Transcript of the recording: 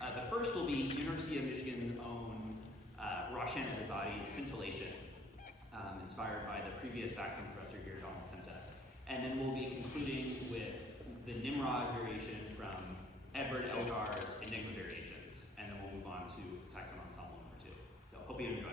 The first will be University of Michigan's own Roshan Behzadi's Scintillation, inspired by the previous Saxon professor here, Donald Senta. And then we'll be concluding with the Nimrod variation from Edward Elgar's Enigma Variations. And then we'll move on to Saxon Ensemble number 2. So hope you enjoy.